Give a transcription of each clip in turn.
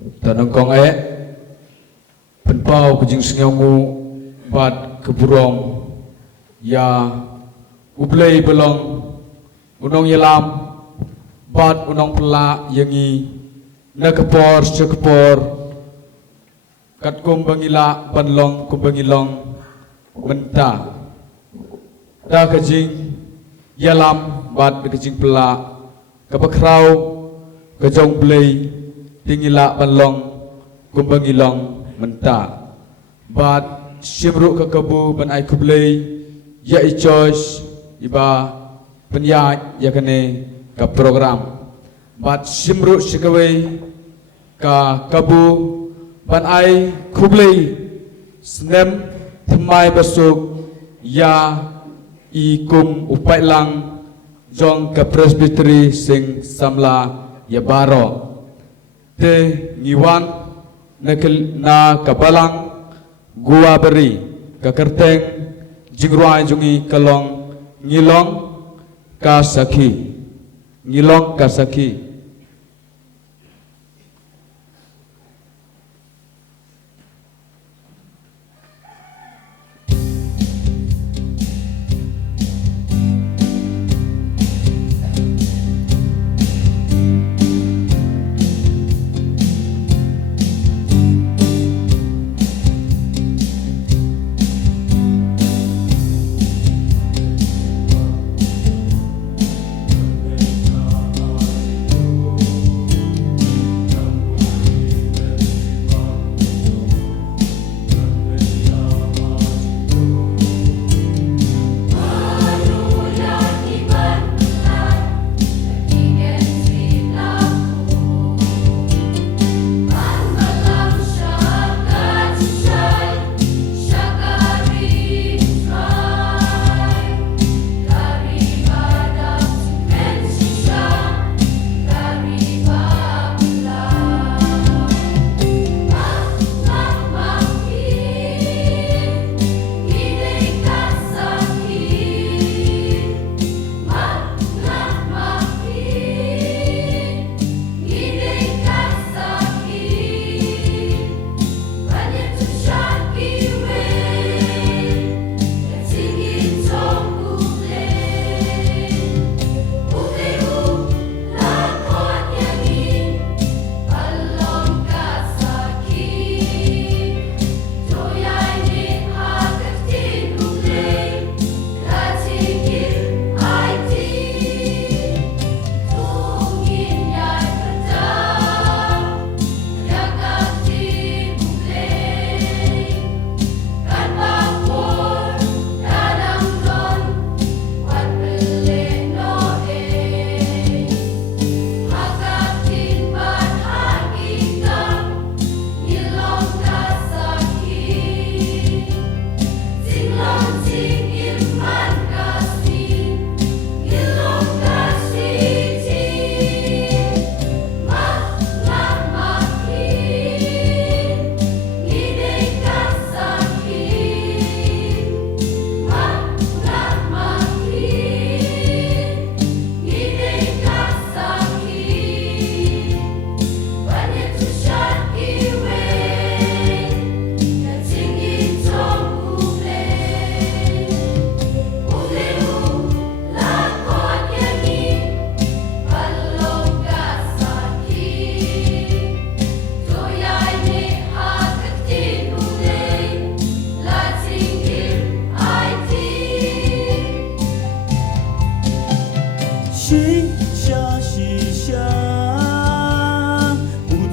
Tanong kong penpau kujing sengamu bat keburong ya ublay belong unong yalam bat unong pela yangi nakapor sekapor kat kumbangila banlong kumbangilong menta da kajing yalam bat kajing pela kapakraw kajong blay tingila banlong kumbangilong menta bat simru kakabu ban ai kublay ya ichos iba penyat ya kene ka program bat simru sikawai ka kabu ban ai kublay snem thmai basuk ya i kum upai lang jong ka presbytery sing samla ya baro te ngiwan na kabalang gua beri kakerteng jingruai jungi kalong ngilong kasaki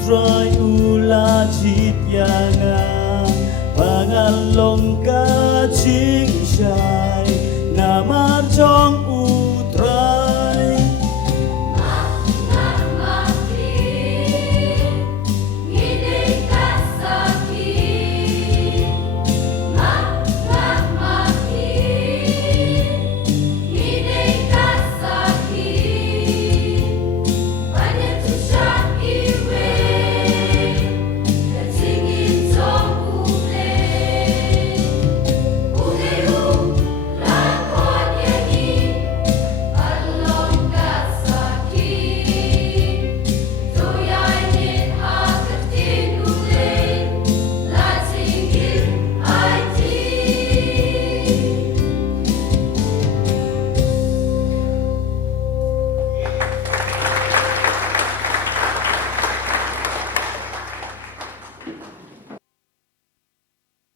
Utrai ula chit yanga pangalong ka ching shai namar chong